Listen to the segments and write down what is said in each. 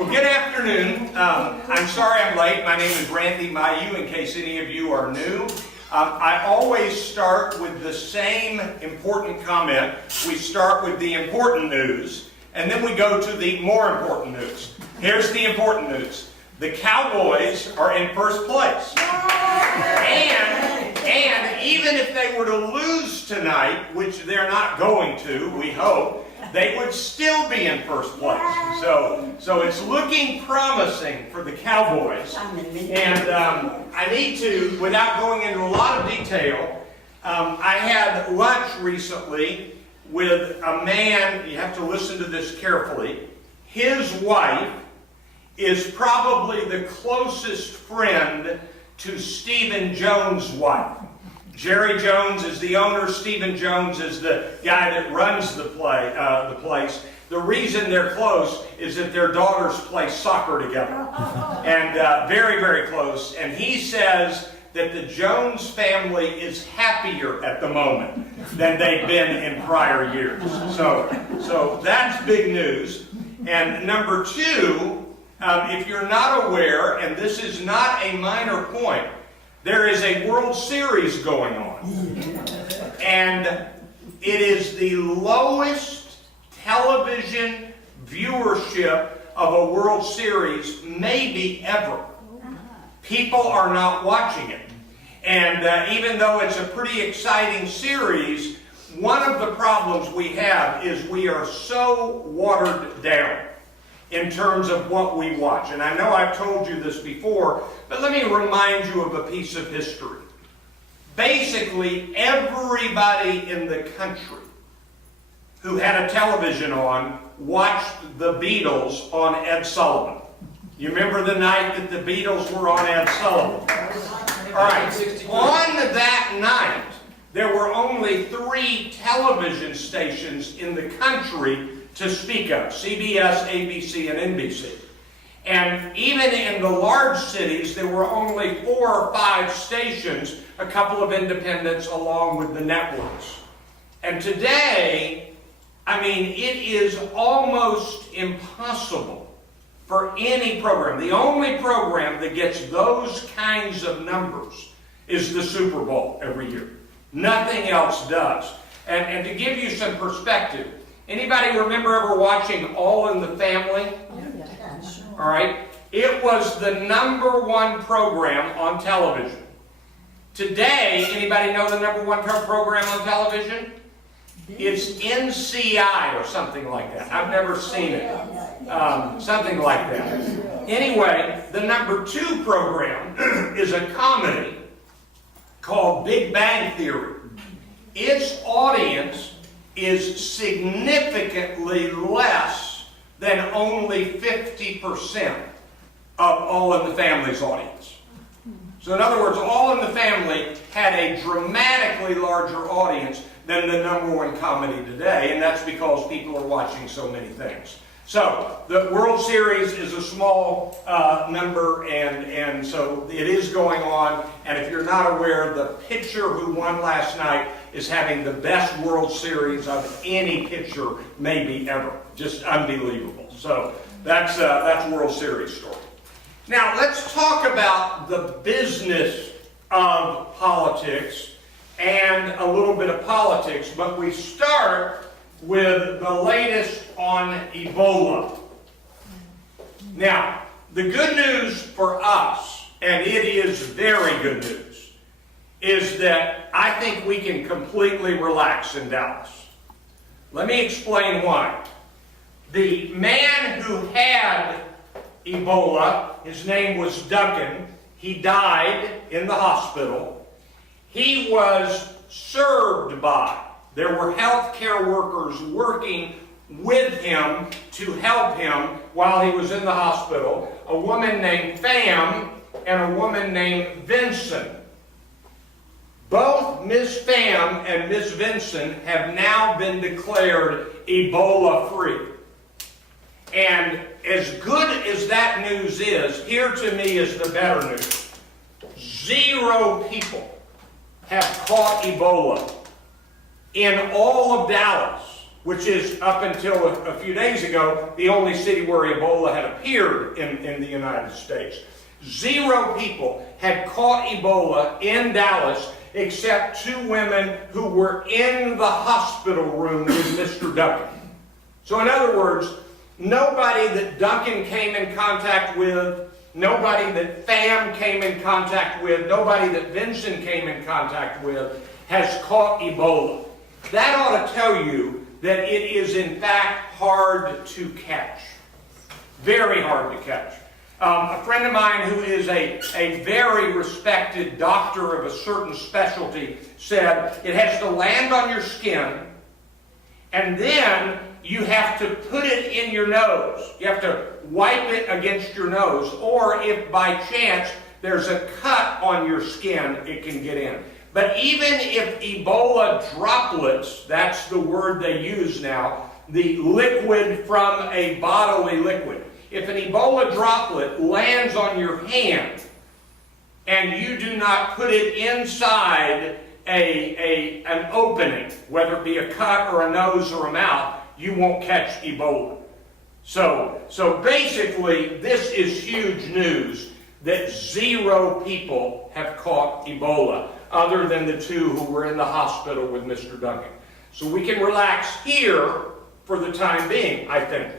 Well, good afternoon. I'm sorry I'm late. My name is Randy Mayeux, in case any of you are new. I always start with the same important comment. We start with the important news, and then we go to the more important news. Here's the important news. The Cowboys are in first place. And even if they were to lose tonight, which they're not going to, we hope, they would still be in first place. So it's looking promising for the Cowboys. And I need to, without going into a lot of detail, I had lunch recently with a man. You have to listen to this carefully. His wife is probably the closest friend to Stephen Jones' wife. Jerry Jones is the owner. Stephen Jones is the guy that runs the place. The reason they're close is that their daughters play soccer together. And very, very close. And he says that the Jones family is happier at the moment than they've been in prior years. So that's big news. And number two, if you're not aware, and this is not a minor point, there is a World Series going on. And it is the lowest television viewership of a World Series maybe ever. People are not watching it. And even though it's a pretty exciting series, one of the problems we have is we are so watered down in terms of what we watch. And I know I've told you this before, but let me remind you of a piece of history. Basically, everybody in the country who had a television on watched the Beatles on Ed Sullivan. You remember the night that the Beatles were on Ed Sullivan? All right, on that night, there were only 3 television stations in the country to speak of: CBS, ABC, and NBC. And even in the large cities, there were only 4 or 5 stations, a couple of independents along with the networks. And today, I mean, it is almost impossible for any program. The only program that gets those kinds of numbers is the Super Bowl every year. Nothing else does. And to give you some perspective, anybody remember ever watching All in the Family? All right. It was the #1 program on television. Today, anybody know the #1 program on television? It's NCI or something like that. I've never seen it. Something like that. Anyway, the #2 program is a comedy called Big Bang Theory. Its audience is significantly less than only 50% of All in the Family's audience. So in other words, All in the Family had a dramatically larger audience than the #1 comedy today, and that's because people are watching so many things. So the World Series is a small number, and so it is going on. And if you're not aware, the pitcher who won last night is having the best World Series of any pitcher maybe ever. Just unbelievable. So that's World Series story. Now let's talk about the business of politics and a little bit of politics, but we start with the latest on Ebola. Now, the good news for us, and it is very good news, is that I think we can completely relax in Dallas. Let me explain why. The man who had Ebola, his name was Duncan, he died in the hospital. He was served by, there were healthcare workers working with him to help him while he was in the hospital, a woman named Pham and a woman named Vincent. Both Miss Pham and Miss Vincent have now been declared Ebola-free. And as good as that news is, here to me is the better news. 0 people have caught Ebola in all of Dallas which is up until a few days ago, the only city where Ebola had appeared in the United States. 0 people had caught Ebola in Dallas except 2 women who were in the hospital room with Mr. Duncan. So in other words, nobody that Duncan came in contact with, nobody that Pham came in contact with, nobody that Vincent came in contact with has caught Ebola. That ought to tell you that it is in fact hard to catch. Very hard to catch. A friend of mine who is a very respected doctor of a certain specialty said it has to land on your skin, and then you have to put it in your nose. You have to wipe it against your nose, or if by chance there's a cut on your skin, it can get in. But even if Ebola droplets, that's the word they use now, the liquid from a bodily liquid. If an Ebola droplet lands on your hand and you do not put it inside an opening, whether it be a cut or a nose or a mouth, you won't catch Ebola. So basically, this is huge news that 0 people have caught Ebola, other than the 2 who were in the hospital with Mr. Duncan. So we can relax here for the time being, I think.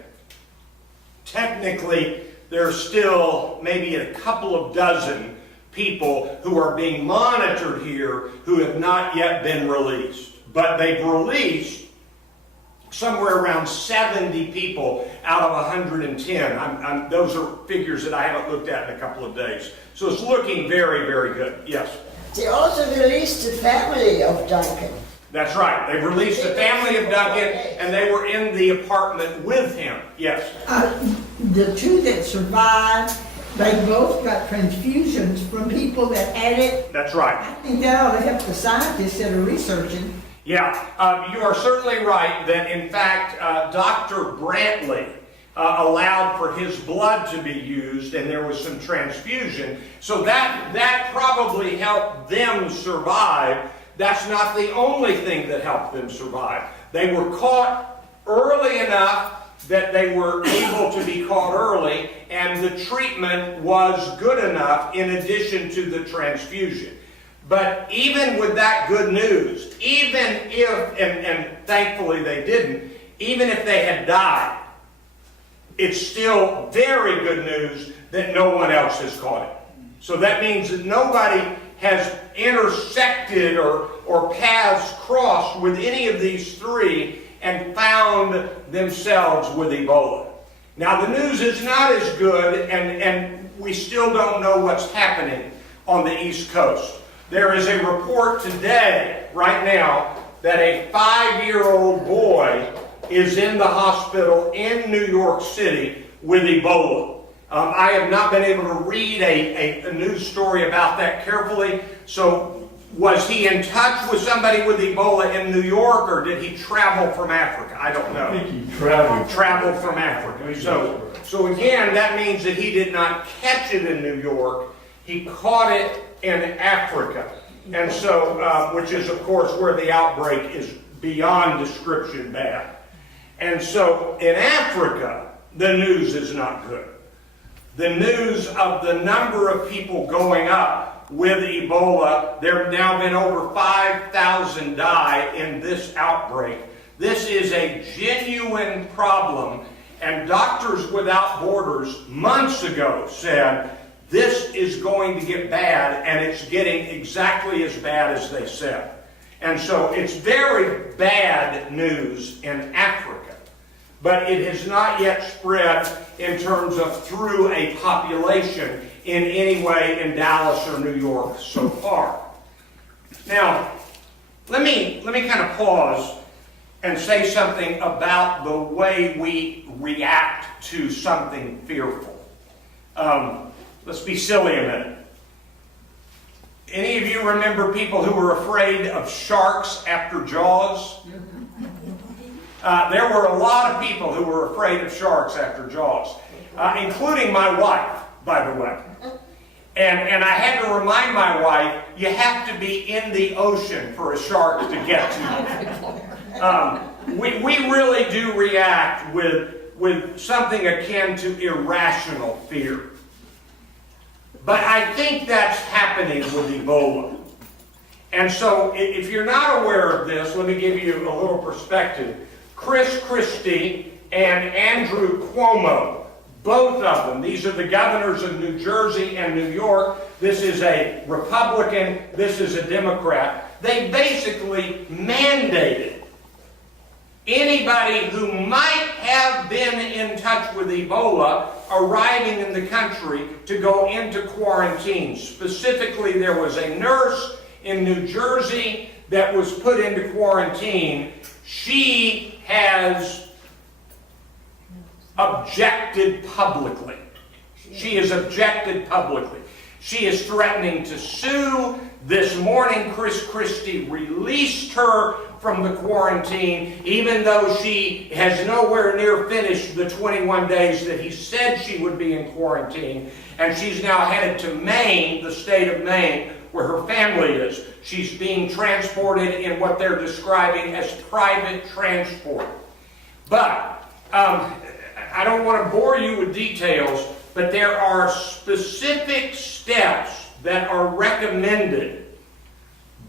Technically, there's still maybe a couple of dozen people who are being monitored here who have not yet been released. But they've released somewhere around 70 people out of 110. Those are figures that I haven't looked at in a couple of days. So it's looking very, very good. Yes? They also released the family of Duncan. That's right. They released the family of Duncan, and they were in the apartment with him. Yes? The 2 that survived, they both got transfusions from people that had it. That's right. I think that ought to help the scientists that are researching. Yeah, you are certainly right that, in fact, Dr. Brantley allowed for his blood to be used, and there was some transfusion. So that probably helped them survive. That's not the only thing that helped them survive. They were caught early enough that they were able to be caught early, and the treatment was good enough in addition to the transfusion. But even with that good news, even if, and thankfully they didn't, even if they had died, it's still very good news that no one else has caught it. So that means that nobody has intersected or paths crossed with any of these 3 and found themselves with Ebola. Now the news is not as good, and we still don't know what's happening on the East Coast. There is a report today, right now, that a 5-year-old boy is in the hospital in New York City with Ebola. I have not been able to read a news story about that carefully. So was he in touch with somebody with Ebola in New York, or did he travel from Africa? I don't know. I think he traveled. Traveled from Africa. So again, that means that he did not catch it in New York. He caught it in Africa. And so, which is, of course, where the outbreak is beyond description bad. And so, in Africa, the news is not good. The news of the number of people going up with Ebola, there have now been over 5,000 die in this outbreak. This is a genuine problem, and Doctors Without Borders months ago said, this is going to get bad, and it's getting exactly as bad as they said. And so it's very bad news in Africa, but it has not yet spread in terms of through a population in any way in Dallas or New York so far. Now, let me kind of pause and say something about the way we react to something fearful. Let's be silly a minute. Any of you remember people who were afraid of sharks after Jaws? There were a lot of people who were afraid of sharks after Jaws, including my wife, by the way. And I had to remind my wife, you have to be in the ocean for a shark to get to you. We really do react with something akin to irrational fear. But I think that's happening with Ebola. And so if you're not aware of this, let me give you a little perspective. Chris Christie and Andrew Cuomo, both of them, these are the governors of New Jersey and New York. This is a Republican, this is a Democrat. They basically mandated anybody who might have been in touch with Ebola arriving in the country to go into quarantine. Specifically, there was a nurse in New Jersey that was put into quarantine. She has objected publicly. She has objected publicly. She is threatening to sue. This morning, Chris Christie released her from the quarantine, even though she has nowhere near finished the 21 days that he said she would be in quarantine. And she's now headed to Maine, the state of Maine, where her family is. She's being transported in what they're describing as private transport. But I don't want to bore you with details, but there are specific steps that are recommended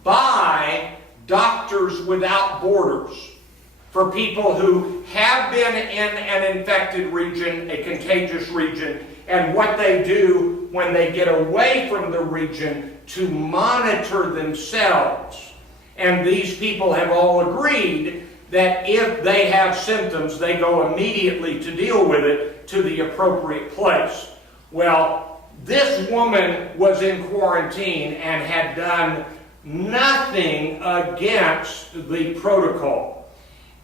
by Doctors Without Borders for people who have been in an infected region, a contagious region, and what they do when they get away from the region to monitor themselves. And these people have all agreed that if they have symptoms, they go immediately to deal with it to the appropriate place. Well, this woman was in quarantine and had done nothing against the protocol.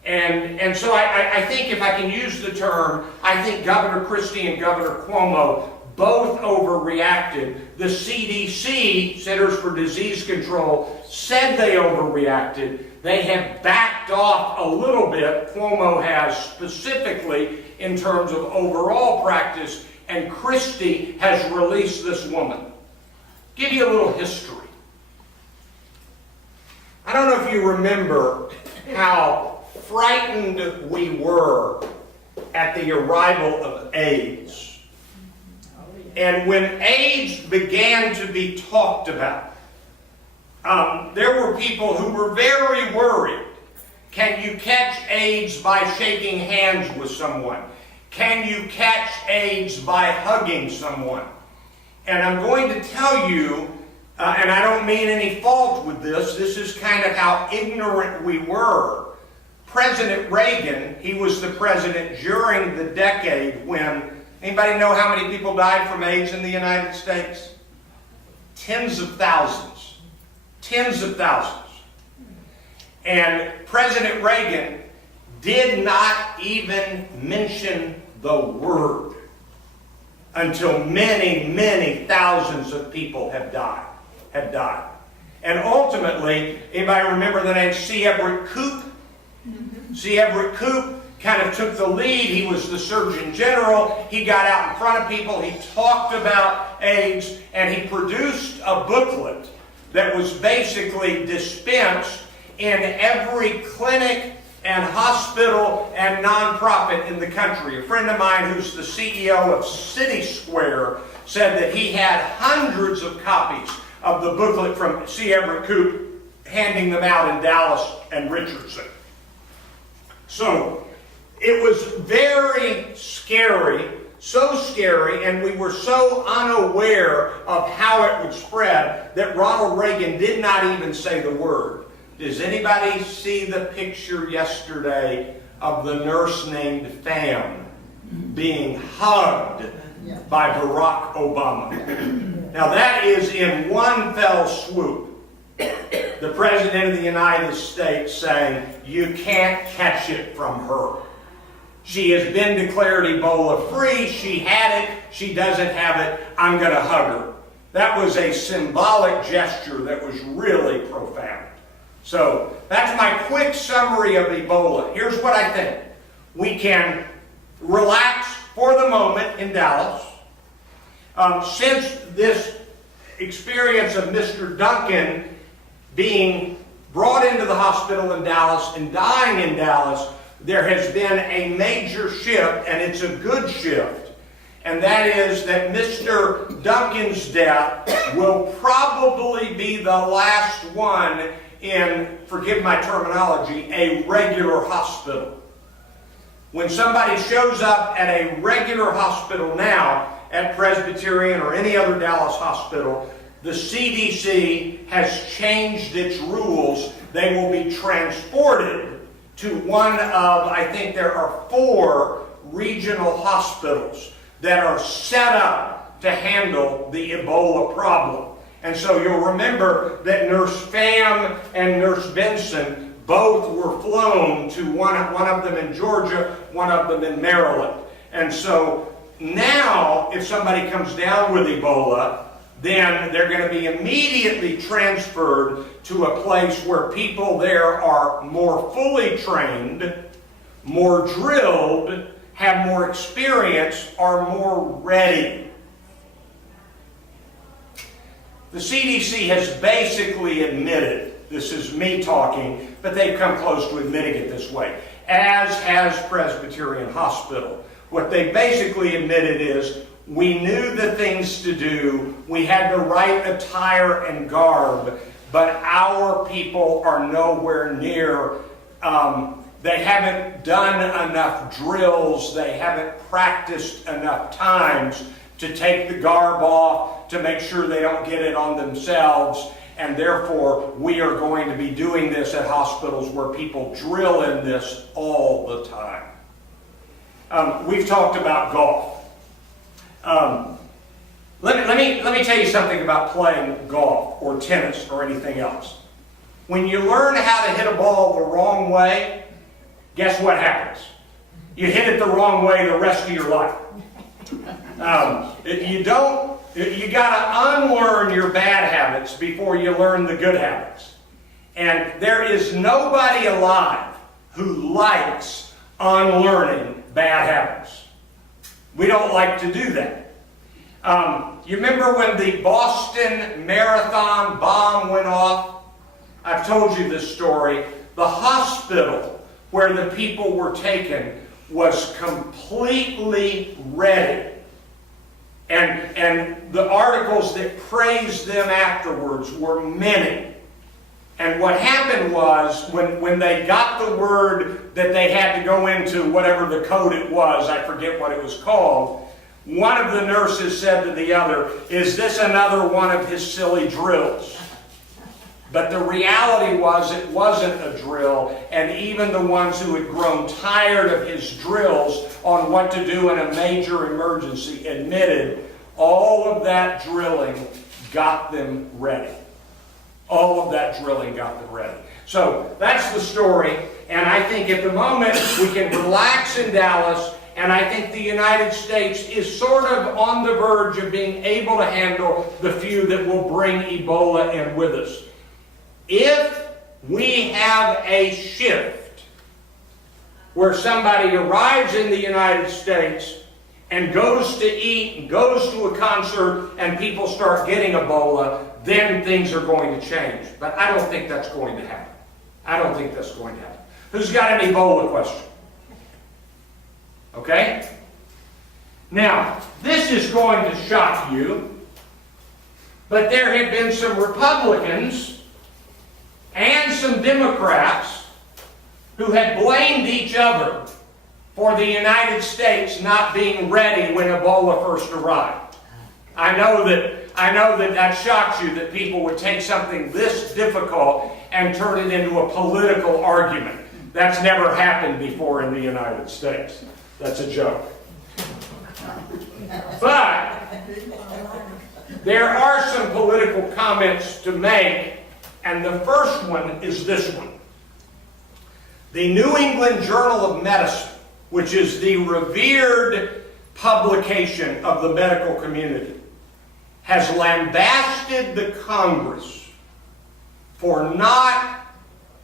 And so I think, if I can use the term, I think Governor Christie and Governor Cuomo both overreacted. The CDC, Centers for Disease Control, said they overreacted. They have backed off a little bit. Cuomo has, specifically in terms of overall practice, and Christie has released this woman. Give you a little history. I don't know if you remember how frightened we were at the arrival of AIDS. And when AIDS began to be talked about, there were people who were very worried. Can you catch AIDS by shaking hands with someone? Can you catch AIDS by hugging someone? And I'm going to tell you, and I don't mean any fault with this, this is kind of how ignorant we were. President Reagan, he was the president during the decade when, anybody know how many people died from AIDS in the United States? Tens of thousands. Tens of thousands. And President Reagan did not even mention the word until many, many thousands of people had died. And ultimately, anybody remember the name C. Everett Koop? C. Everett Koop kind of took the lead. He was the Surgeon General. He got out in front of people. He talked about AIDS, and he produced a booklet that was basically dispensed in every clinic and hospital and nonprofit in the country. A friend of mine who's the CEO of City Square said that he had hundreds of copies of the booklet from C. Everett Koop, handing them out in Dallas and Richardson. So it was very scary, so scary, and we were so unaware of how it would spread that Ronald Reagan did not even say the word. Does anybody see the picture yesterday of the nurse named Pham being hugged by Barack Obama? Now that is in one fell swoop. The President of the United States saying, you can't catch it from her. She has been declared Ebola free. She had it. She doesn't have it. I'm going to hug her. That was a symbolic gesture that was really profound. So that's my quick summary of Ebola. Here's what I think. We can relax for the moment in Dallas. Since this experience of Mr. Duncan being brought into the hospital in Dallas and dying in Dallas, there has been a major shift, and it's a good shift. And that is that Mr. Duncan's death will probably be the last one in, forgive my terminology, a regular hospital. When somebody shows up at a regular hospital now, at Presbyterian or any other Dallas hospital, the CDC has changed its rules. They will be transported to one of, I think there are 4 regional hospitals that are set up to handle the Ebola problem. And so you'll remember that Nurse Pham and Nurse Benson both were flown to one of them in Georgia, one of them in Maryland. And so now, if somebody comes down with Ebola, then they're going to be immediately transferred to a place where people there are more fully trained, more drilled, have more experience, are more ready. The CDC has basically admitted, this is me talking, but they've come close to admitting it this way, as has Presbyterian Hospital. What they basically admitted is, we knew the things to do, we had the right attire and garb, but our people are nowhere near, they haven't done enough drills, they haven't practiced enough times to take the garb off, to make sure they don't get it on themselves, and therefore we are going to be doing this at hospitals where people drill in this all the time. We've talked about golf. Let me tell you something about playing golf or tennis or anything else. When you learn how to hit a ball the wrong way, guess what happens? You hit it the wrong way the rest of your life. You got to unlearn your bad habits before you learn the good habits. And there is nobody alive who likes unlearning bad habits. We don't like to do that. You remember when the Boston Marathon bomb went off? I've told you this story. The hospital where the people were taken was completely ready. And the articles that praised them afterwards were many. And what happened was, when they got the word that they had to go into whatever the code it was, I forget what it was called, one of the nurses said to the other, "Is this another one of his silly drills?" But the reality was it wasn't a drill, and even the ones who had grown tired of his drills on what to do in a major emergency admitted all of that drilling got them ready. All of that drilling got them ready. So that's the story, and I think at the moment we can relax in Dallas, and I think the United States is sort of on the verge of being able to handle the few that will bring Ebola in with us. If we have a shift where somebody arrives in the United States and goes to eat and goes to a concert and people start getting Ebola, then things are going to change. But I don't think that's going to happen. I don't think that's going to happen. Who's got an Ebola question? Okay? Now, this is going to shock you, but there have been some Republicans and some Democrats who had blamed each other for the United States not being ready when Ebola first arrived. I know that shocks you, that people would take something this difficult and turn it into a political argument. That's never happened before in the United States. That's a joke. But there are some political comments to make, and the first one is this one. The New England Journal of Medicine, which is the revered publication of the medical community, has lambasted the Congress for not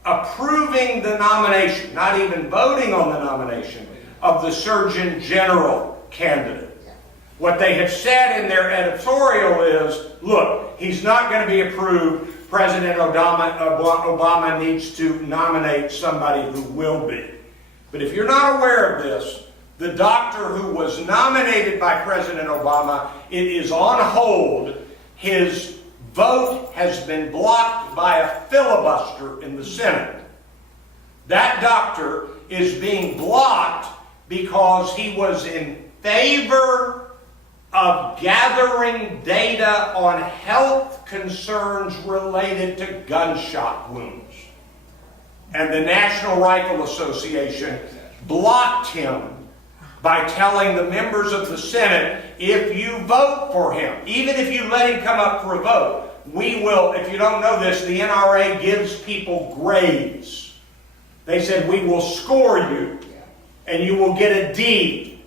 approving the nomination, not even voting on the nomination, of the Surgeon General candidate. What they have said in their editorial is, look, he's not going to be approved President Obama needs to nominate somebody who will be. But if you're not aware of this, the doctor who was nominated by President Obama, it is on hold. His vote has been blocked by a filibuster in the Senate. That doctor is being blocked because he was in favor of gathering data on health concerns related to gunshot wounds. And the National Rifle Association blocked him by telling the members of the Senate, if you vote for him, even if you let him come up for a vote, we will, if you don't know this, the NRA gives people grades. They said, we will score you, and you will get a D.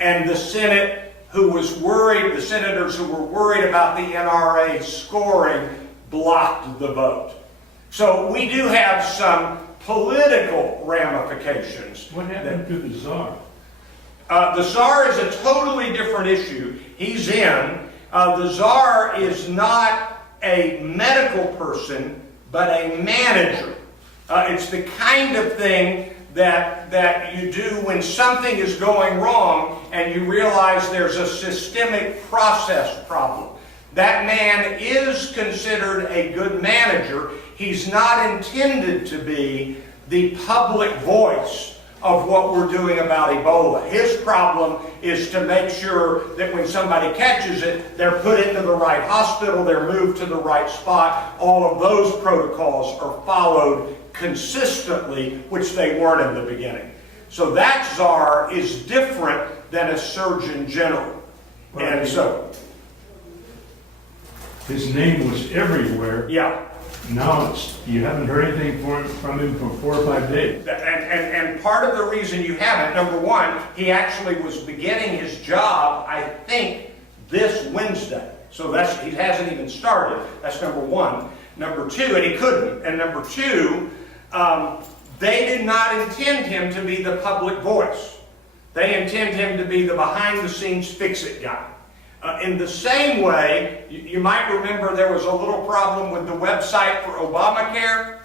And the Senate, who was worried, the senators who were worried about the NRA scoring, blocked the vote. So we do have some political ramifications. What happened to the czar? The czar is a totally different issue. He's in. The czar is not a medical person, but a manager. It's the kind of thing that you do when something is going wrong and you realize there's a systemic process problem. That man is considered a good manager. He's not intended to be the public voice of what we're doing about Ebola. His problem is to make sure that when somebody catches it, they're put into the right hospital, they're moved to the right spot. All of those protocols are followed consistently, which they weren't in the beginning. So that czar is different than a surgeon general. And so his name was everywhere. yeah. Now you haven't heard anything from him for 4 or 5 days. And part of the reason you haven't, number one, he actually was beginning his job, I think, this Wednesday. So he hasn't even started. That's number one. Number two, and he couldn't. And number two, they did not intend him to be the public voice. They intend him to be the behind-the-scenes fix-it guy. In the same way, you might remember there was a little problem with the website for Obamacare.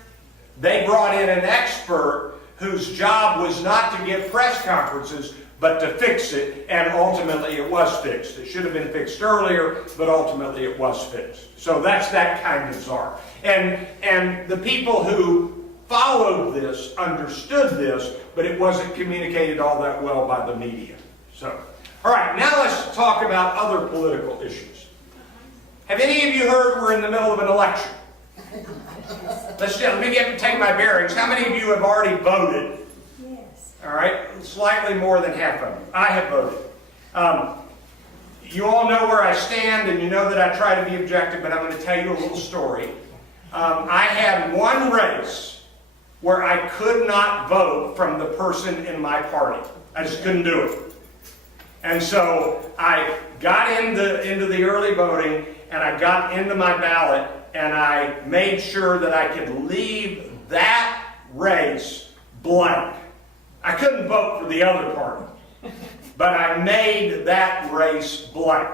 They brought in an expert whose job was not to give press conferences, but to fix it, and ultimately it was fixed. It should have been fixed earlier, but ultimately it was fixed. So that's that kind of czar. And the people who followed this understood this, but it wasn't communicated all that well by the media. So. All right, now let's talk about other political issues. Have any of you heard we're in the middle of an election? Let me take my bearings. How many of you have already voted? Yes. All right, slightly more than half of you. I have voted. You all know where I stand, and you know that I try to be objective, but I'm going to tell you a little story. I had one race where I could not vote from the person in my party. I just couldn't do it. And so I got into the early voting, and I got into my ballot, and I made sure that I could leave that race blank. I couldn't vote for the other party, but I made that race blank.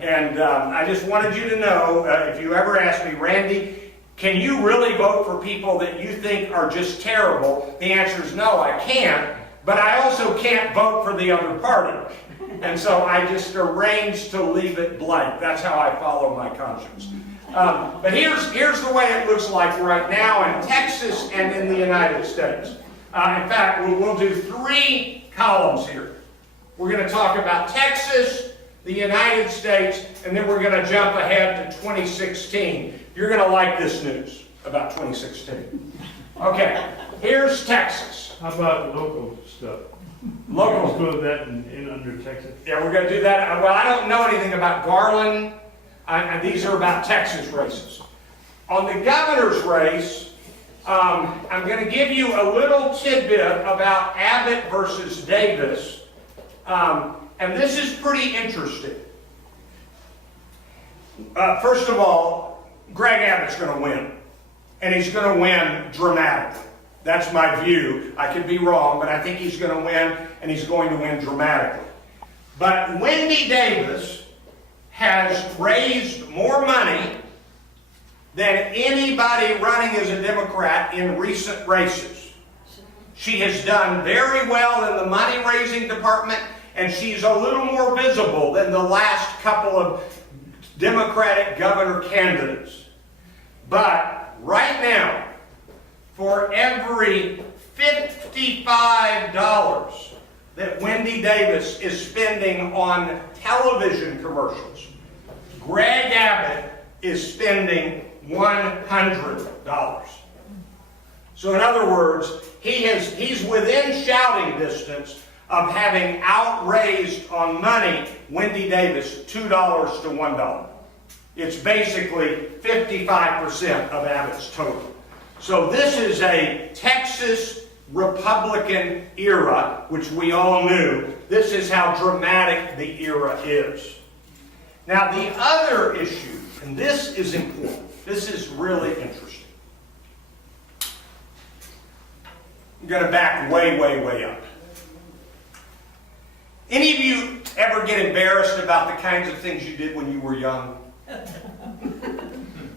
And I just wanted you to know, if you ever ask me, Randy, can you really vote for people that you think are just terrible? The answer is no, I can't, but I also can't vote for the other party. And so I just arranged to leave it blank. That's how I follow my conscience. But here's the way it looks like right now in Texas and in the United States. In fact, we'll do 3 columns here. We're going to talk about Texas, the United States, and then we're going to jump ahead to 2016. You're going to like this news about 2016. Okay, here's Texas. How about local stuff? Local. Let's go to that in under Texas. Yeah, we're going to do that. Well, I don't know anything about Garland. These are about Texas races. On the governor's race, I'm going to give you a little tidbit about Abbott versus Davis. And this is pretty interesting. First of all, Greg Abbott's going to win. And he's going to win dramatically. That's my view. I could be wrong, but I think he's going to win, and he's going to win dramatically. But Wendy Davis has raised more money than anybody running as a Democrat in recent races. She has done very well in the money-raising department, and she's a little more visible than the last couple of Democratic governor candidates. But right now, for every $55 that Wendy Davis is spending on television commercials, Greg Abbott is spending $100. So in other words, he's within shouting distance of having outraised on money Wendy Davis $2 to $1. It's basically 55% of Abbott's total. So this is a Texas Republican era, which we all knew. This is how dramatic the era is. Now the other issue, and this is important, this is really interesting. I'm going to back way, way, way up. Any of you ever get embarrassed about the kinds of things you did when you were young?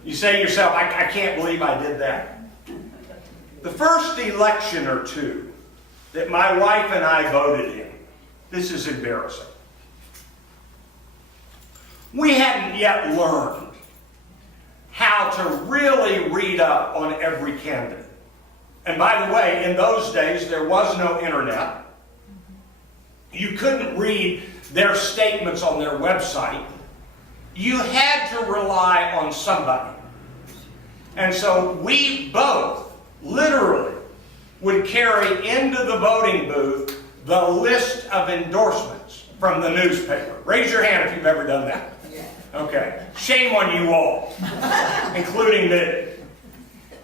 You say to yourself, I can't believe I did that. The first election or two that my wife and I voted in, this is embarrassing. We hadn't yet learned how to really read up on every candidate. And by the way, in those days, there was no internet. You couldn't read their statements on their website. You had to rely on somebody. And so we both literally would carry into the voting booth the list of endorsements from the newspaper. Raise your hand if you've ever done that. Okay. Shame on you all, including me.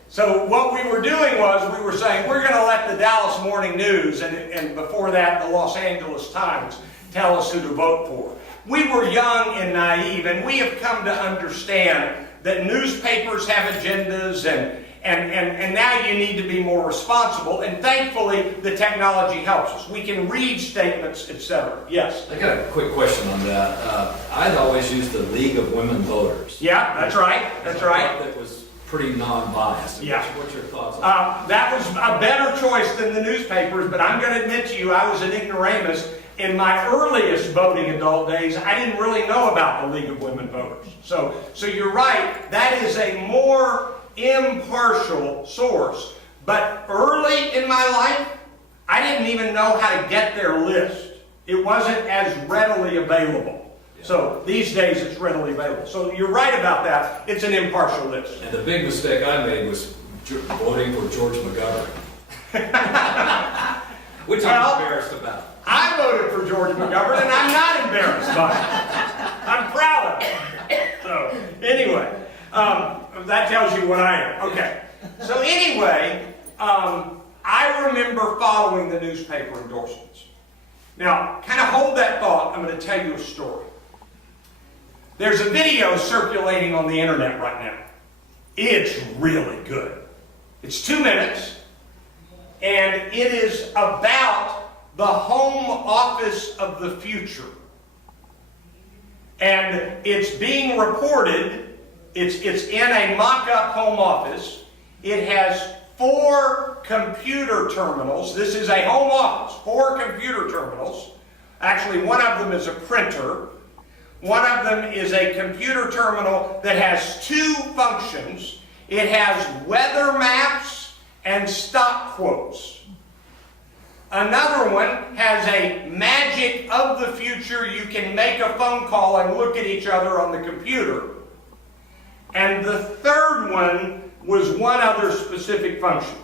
So what we were doing was we were saying we're going to let the Dallas Morning News and before that the Los Angeles Times tell us who to vote for. We were young and naive, and we have come to understand that newspapers have agendas and now you need to be more responsible, and thankfully the technology helps us. We can read statements, etc. Yes? I got a quick question on that. I'd always used the League of Women Voters. Yeah, that's right. That's right. That was pretty non-biased. Yeah. What's your thoughts on that? That was a better choice than the newspapers, but I'm going to admit to you, I was an ignoramus. In my earliest voting adult days, I didn't really know about the League of Women Voters. So you're right, that is a more impartial source. But early in my life, I didn't even know how to get their list. It wasn't as readily available. Yeah. So these days it's readily available. So you're right about that. It's an impartial list. And the big mistake I made was voting for George McGovern. Which I'm embarrassed about. I voted for George McGovern, and I'm not embarrassed by it. I'm proud of it. So, anyway, that tells you what I am. Okay. So, anyway, I remember following the newspaper endorsements. Now, kind of hold that thought. I'm going to tell you a story. There's a video circulating on the internet right now. It's really good. It's 2 minutes, and it is about the home office of the future. And it's being reported, it's in a mock-up home office. It has 4 computer terminals. This is a home office, 4 computer terminals. Actually, one of them is a printer. One of them is a computer terminal that has 2 functions. It has weather maps and stock quotes. Another one has a magic of the future. You can make a phone call and look at each other on the computer. And the third one was one other specific function.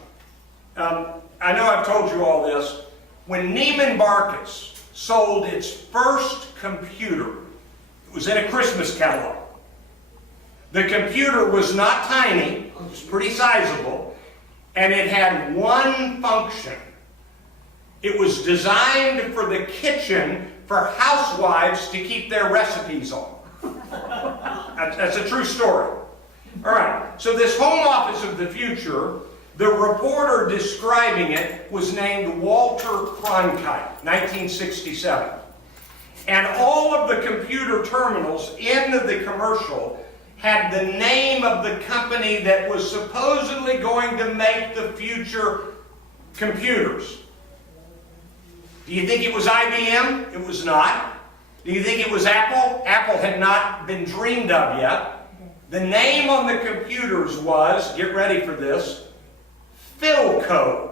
I know I've told you all this. When Neiman Marcus sold its first computer, it was in a Christmas catalog. The computer was not tiny, it was pretty sizable, and it had one function. It was designed for the kitchen for housewives to keep their recipes on. That's a true story. All right, so this home office of the future, the reporter describing it was named Walter Cronkite, 1967. And all of the computer terminals in the commercial had the name of the company that was supposedly going to make the future computers. Do you think it was IBM? It was not. Do you think it was Apple? Apple had not been dreamed of yet. The name on the computers was, get ready for this, Philco.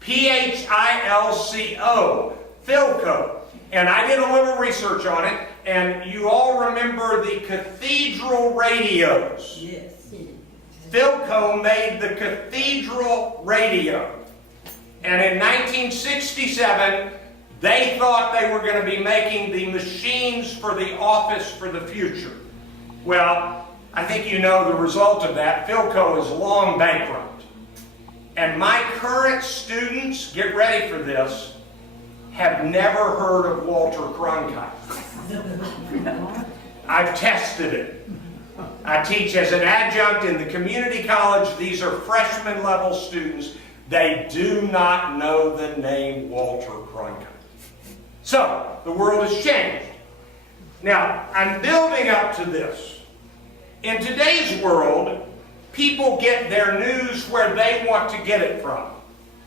P-H-I-L-C-O. Philco. And I did a little research on it, and you all remember the cathedral radios. Yes. Philco made the cathedral radio. And in 1967, they thought they were going to be making the machines for the office for the future. Well, I think you know the result of that. Philco is long bankrupt. And my current students, get ready for this, have never heard of Walter Cronkite. I've tested it. I teach as an adjunct in the community college. These are freshman level students. They do not know the name Walter Cronkite. So, the world has changed. Now, I'm building up to this. In today's world, people get their news where they want to get it from.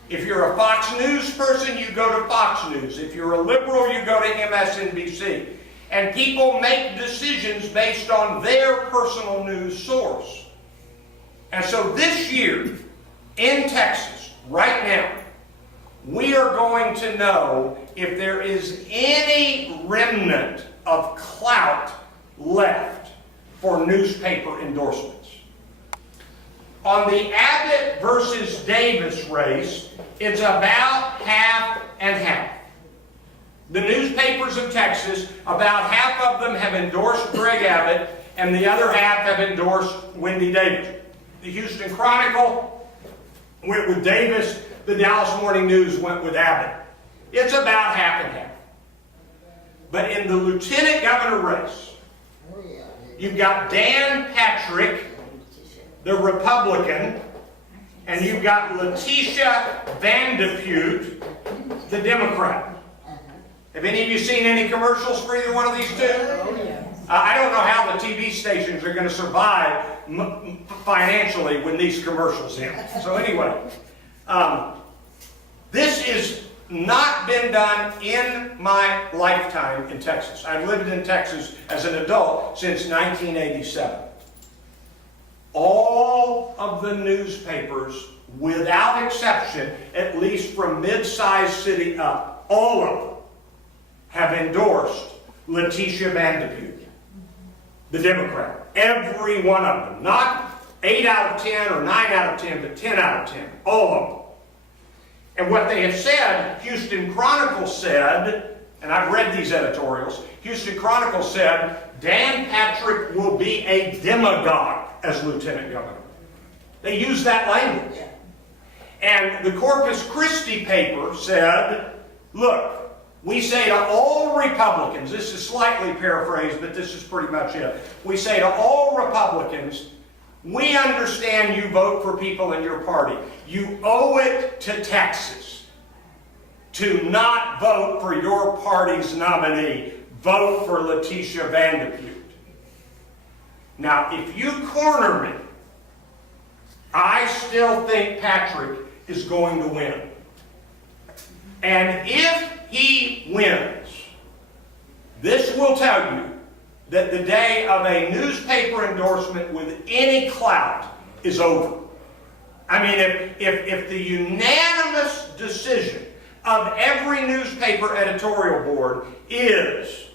If you're a Fox News person, you go to Fox News. If you're a liberal, you go to MSNBC. And people make decisions based on their personal news source. And so this year, in Texas, right now, we are going to know if there is any remnant of clout left for newspaper endorsements. On the Abbott versus Davis race, it's about half and half. The newspapers of Texas, about half of them have endorsed Greg Abbott, and the other half have endorsed Wendy Davis. The Houston Chronicle went with Davis. The Dallas Morning News went with Abbott. It's about half and half. But in the lieutenant governor race, you've got Dan Patrick, the Republican, and you've got Letitia Van de Putte, the Democrat. Have any of you seen any commercials for either one of these two? I don't know how the TV stations are going to survive financially when these commercials end. So anyway, this has not been done in my lifetime in Texas. I've lived in Texas as an adult since 1987. All of the newspapers, without exception, at least from mid-sized city up, all of them have endorsed Letitia Van de Putte, the Democrat. Every one of them. Not 8 out of 10 or 9 out of 10, but 10 out of 10. All of them. And what they have said, Houston Chronicle said, and I've read these editorials, Houston Chronicle said, Dan Patrick will be a demagogue as lieutenant governor. They used that language. And the Corpus Christi paper said, look, we say to all Republicans, this is slightly paraphrased, but this is pretty much it. We say to all Republicans, we understand you vote for people in your party. You owe it to Texas to not vote for your party's nominee. Vote for Letitia Van de Putte. Now, if you corner me, I still think Patrick is going to win. And if he wins, this will tell you that the day of a newspaper endorsement with any clout is over. I mean, if the unanimous decision of every newspaper editorial board is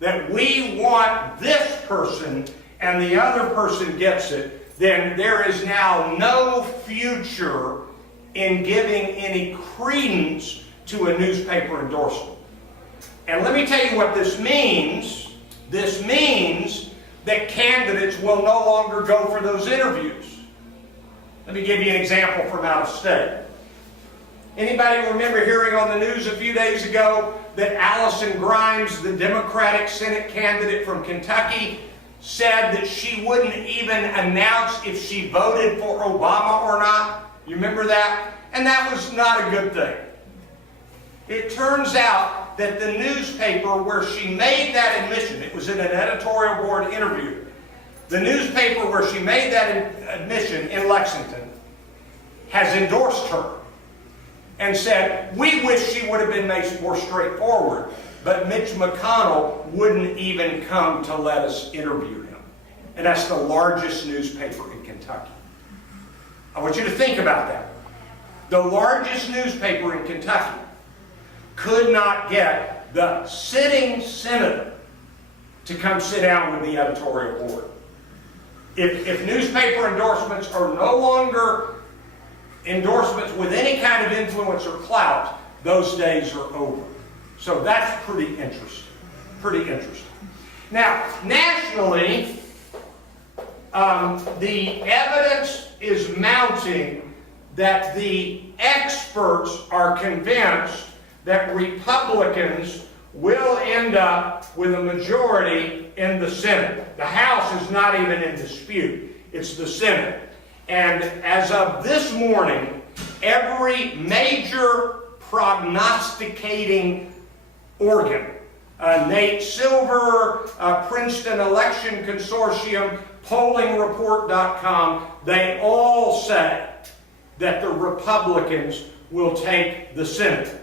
that we want this person and the other person gets it, then there is now no future in giving any credence to a newspaper endorsement. And let me tell you what this means. This means that candidates will no longer go for those interviews. Let me give you an example from out of state. Anybody remember hearing on the news a few days ago that Allison Grimes, the Democratic Senate candidate from Kentucky, said that she wouldn't even announce if she voted for Obama or not? You remember that? And that was not a good thing. It turns out that the newspaper where she made that admission, it was in an editorial board interview, The newspaper where she made that admission in Lexington has endorsed her and said, we wish she would have been made more straightforward, but Mitch McConnell wouldn't even come to let us interview him. And that's the largest newspaper in Kentucky. I want you to think about that. The largest newspaper in Kentucky could not get the sitting senator to come sit down with the editorial board. If newspaper endorsements are no longer endorsements with any kind of influence or clout, those days are over. So that's pretty interesting. Pretty interesting. Now, nationally, the evidence is mounting that the experts are convinced that Republicans will end up with a majority in the Senate. The House is not even in dispute. It's the Senate. And as of this morning, every major prognosticating organ, Nate Silver, Princeton Election Consortium, PollingReport.com, they all say that the Republicans will take the Senate.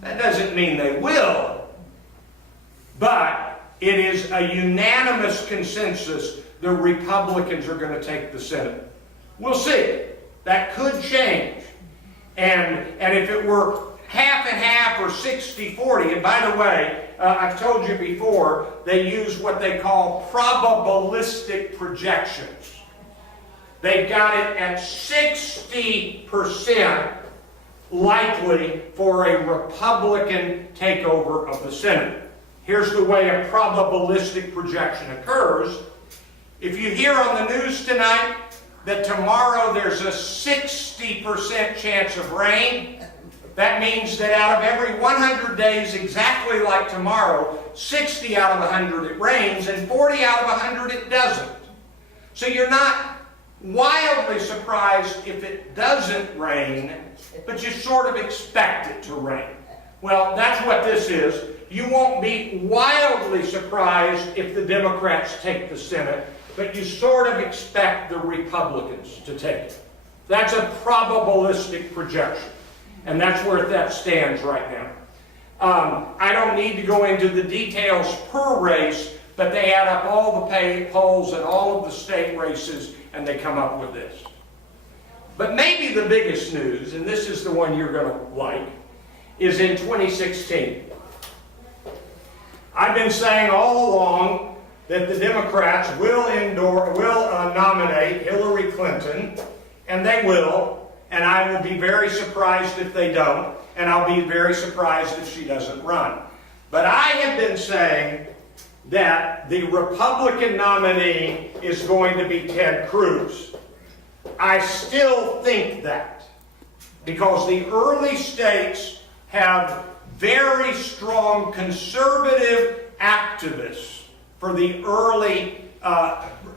That doesn't mean they will, but it is a unanimous consensus the Republicans are going to take the Senate. We'll see. That could change. And if it were half and half or 60-40, and by the way, I've told you before, they use what they call probabilistic projections. They've got it at 60% likely for a Republican takeover of the Senate. Here's the way a probabilistic projection occurs. If you hear on the news tonight that tomorrow there's a 60% chance of rain, that means that out of every 100 days exactly like tomorrow, 60 out of 100 it rains and 40 out of 100 it doesn't. So you're not wildly surprised if it doesn't rain, but you sort of expect it to rain. Well, that's what this is. You won't be wildly surprised if the Democrats take the Senate, but you sort of expect the Republicans to take it. That's a probabilistic projection, and that's where that stands right now. I don't need to go into the details per race, but they add up all the polls and all of the state races, and they come up with this. But maybe the biggest news, and this is the one you're going to like, is in 2016. I've been saying all along that the Democrats will nominate Hillary Clinton, and they will, and I will be very surprised if they don't, and I'll be very surprised if she doesn't run. But I have been saying that the Republican nominee is going to be Ted Cruz. I still think that, because the early states have very strong conservative activists for the early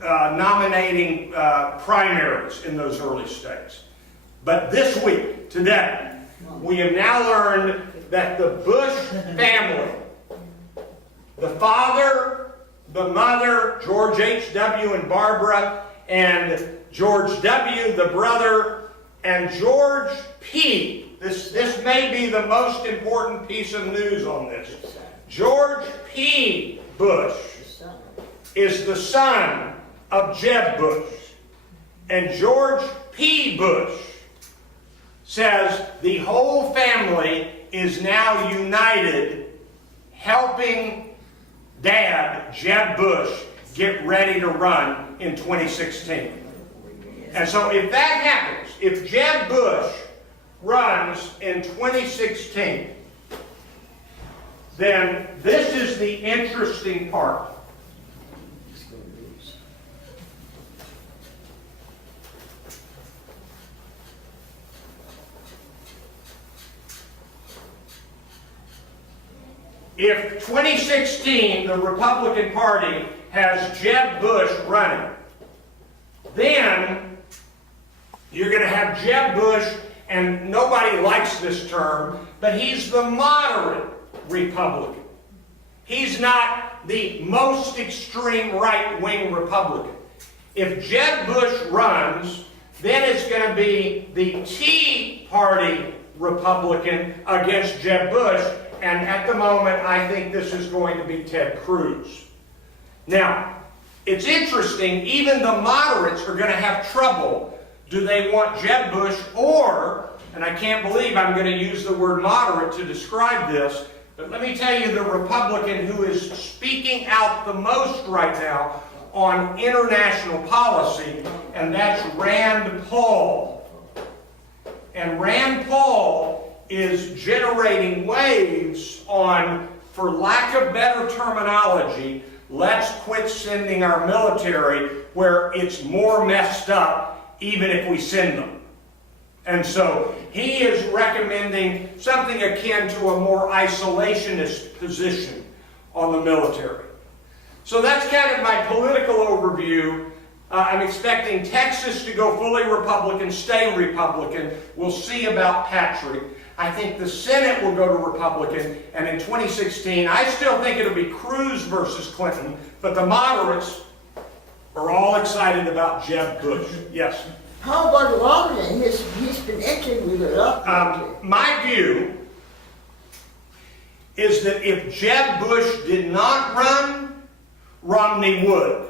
nominating primaries in those early states. But this week, today, we have now learned that the Bush family, the father, the mother, George H.W. and Barbara, and George W., the brother, and George P., this may be the most important piece of news on this. George P. Bush is the son of Jeb Bush. And George P. Bush says the whole family is now united helping Dad, Jeb Bush, get ready to run in 2016. And so if that happens, if Jeb Bush runs in 2016, then this is the interesting part. If 2016, the Republican Party has Jeb Bush running, then you're going to have Jeb Bush, and nobody likes this term, but he's the moderate Republican. He's not the most extreme right-wing Republican. if Jeb Bush runs, then it's going to be the Tea Party Republican against Jeb Bush, and at the moment, I think this is going to be Ted Cruz. Now, it's interesting, even the moderates are going to have trouble. Do they want Jeb Bush or, and I can't believe I'm going to use the word moderate to describe this, but let me tell you the Republican who is speaking out the most right now on international policy, and that's Rand Paul. And Rand Paul is generating waves on, for lack of better terminology, let's quit sending our military where it's more messed up even if we send them. And so he is recommending something akin to a more isolationist position on the military. So that's kind of my political overview. I'm expecting Texas to go fully Republican, stay Republican. We'll see about Patrick. I think the Senate will go to Republican, and in 2016, I still think it'll be Cruz versus Clinton, but the moderates are all excited about Jeb Bush. Yes? How about Romney? He's been acting with a lot. My view is that if Jeb Bush did not run, Romney would.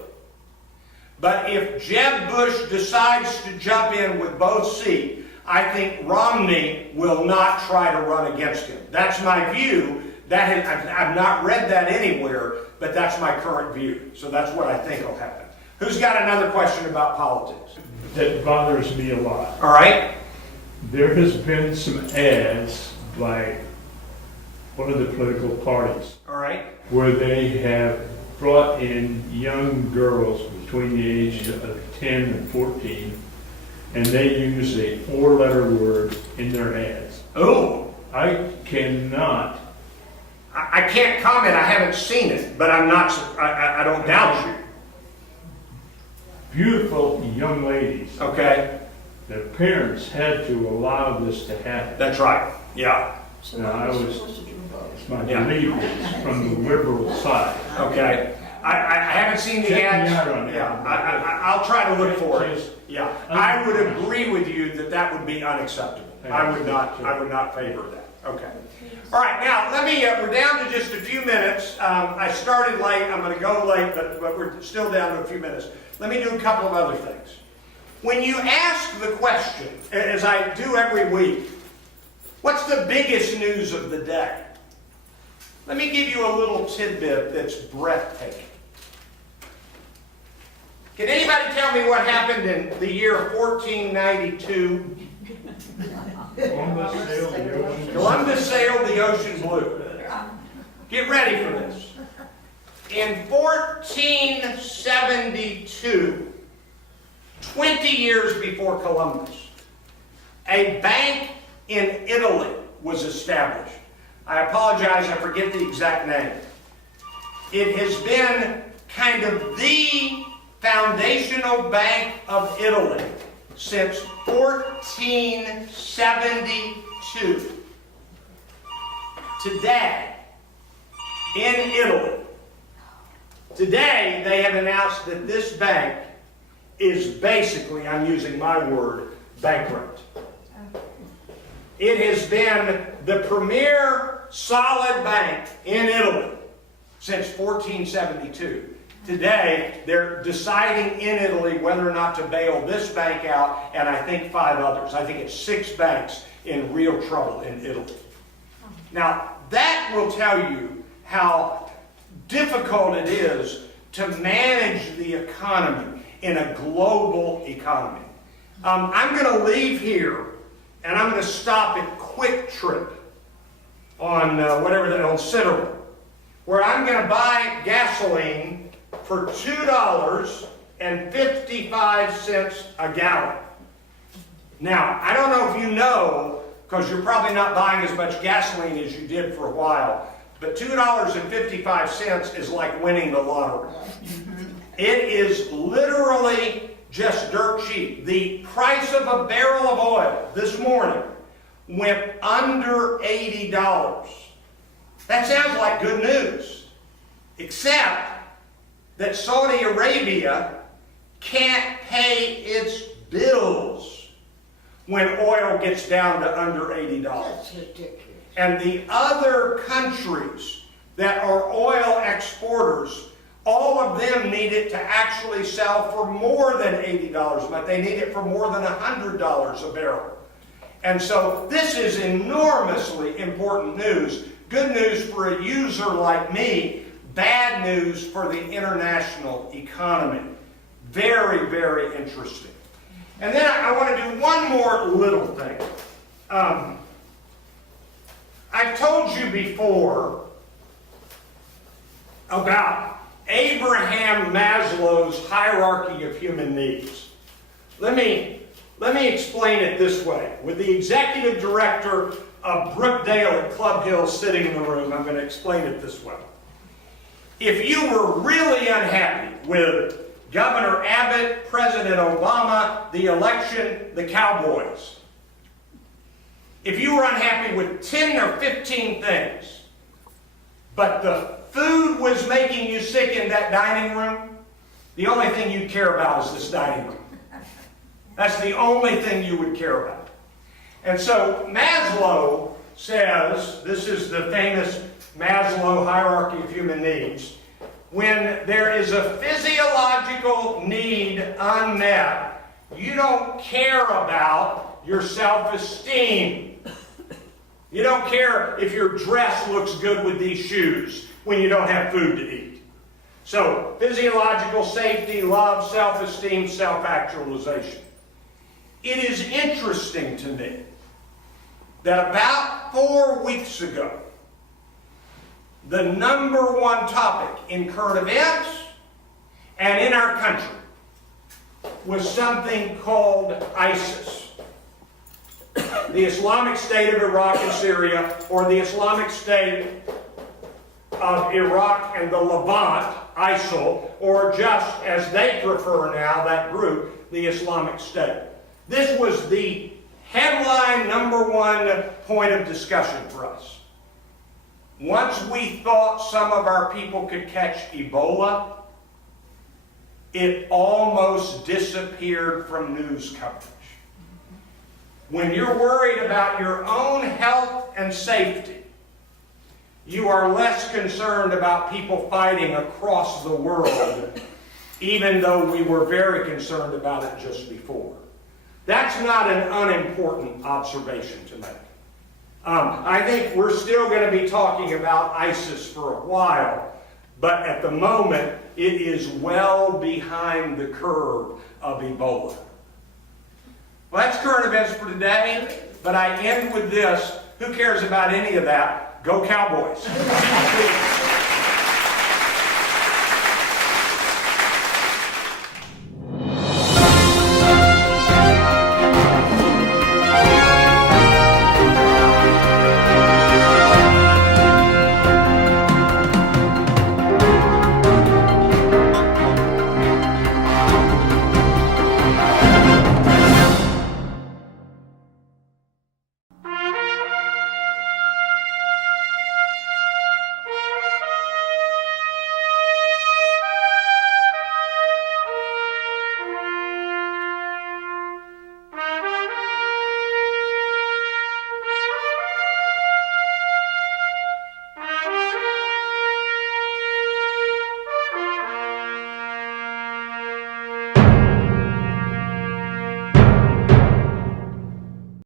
But if Jeb Bush decides to jump in with both seats, I think Romney will not try to run against him. That's my view. I've not read that anywhere, but that's my current view. So that's what I think will happen. Who's got another question about politics? That bothers me a lot. All right. There has been some ads by one of the political parties All right. where they have brought in young girls between the age of 10 and 14, and they use a 4-letter word in their ads. Oh. I cannot. I can't comment. I haven't seen it, but I'm not. I don't doubt you. Beautiful young ladies. Okay. Their parents had to allow this to happen. That's right. Yeah. Now, it's my Yeah. belief it's from the liberal side. Okay. I haven't seen the Check me ads. out on it. Yeah. I'll try to look for it. Just- Yeah. I would agree with you that that would be unacceptable. I would not favor that. Okay. All right. Now let me. We're down to just a few minutes. I started late. I'm going to go late, but we're still down to a few minutes. Let me do a couple of other things. When you ask the question, as I do every week, what's the biggest news of the day? Let me give you a little tidbit that's breathtaking. Can anybody tell me what happened in the year 1492? Columbus sailed the ocean blue. Get ready for this. In 1472, 20 years before Columbus, a bank in Italy was established. I apologize, I forget the exact name. It has been kind of the foundational bank of Italy since 1472. Today, in Italy, today they have announced that this bank is basically, I'm using my word, bankrupt. It has been the premier solid bank in Italy since 1472. Today, they're deciding in Italy whether or not to bail this bank out, and I think 5 others. I think it's 6 banks in real trouble in Italy. Now, that will tell you how difficult it is to manage the economy in a global economy. I'm going to leave here, and I'm going to stop at Quick Trip on on Citadel, where I'm going to buy gasoline for $2.55 a gallon. Now, I don't know if you know, because you're probably not buying as much gasoline as you did for a while, but $2.55 is like winning the lottery. It is literally just dirt cheap. The price of a barrel of oil this morning went under $80. That sounds like good news, except that Saudi Arabia can't pay its bills when oil gets down to under $80. That's ridiculous. And the other countries that are oil exporters, all of them need it to actually sell for more than $80, but they need it for more than $100 a barrel. And so this is enormously important news. Good news for a user like me, bad news for the international economy. Very, very interesting. And then I want to do one more little thing. I've told you before about Abraham Maslow's hierarchy of human needs. Let me explain it this way. With the executive director of Brookdale at Club Hill sitting in the room, I'm going to explain it this way. If you were really unhappy with Governor Abbott, President Obama, the election, the Cowboys, if you were unhappy with 10 or 15 things, but the food was making you sick in that dining room, the only thing you'd care about is this dining room. That's the only thing you would care about. And so Maslow says, this is the famous Maslow hierarchy of human needs, when there is a physiological need unmet, you don't care about your self-esteem. You don't care if your dress looks good with these shoes when you don't have food to eat. So, physiological safety, love, self-esteem, self-actualization. It is interesting to me that about 4 weeks ago, the number one topic in current events and in our country was something called ISIS. The Islamic State of Iraq and Syria, or the Islamic State of Iraq and the Levant, ISIL, or just as they prefer now, that group, the Islamic State. This was the headline number one point of discussion for us. Once we thought some of our people could catch Ebola, it almost disappeared from news coverage. When you're worried about your own health and safety, you are less concerned about people fighting across the world, even though we were very concerned about it just before. That's not an unimportant observation to make. I think we're still going to be talking about ISIS for a while, but at the moment, it is well behind the curve of Ebola. Well, that's current events for today, but I end with this. Who cares about any of that? Go Cowboys!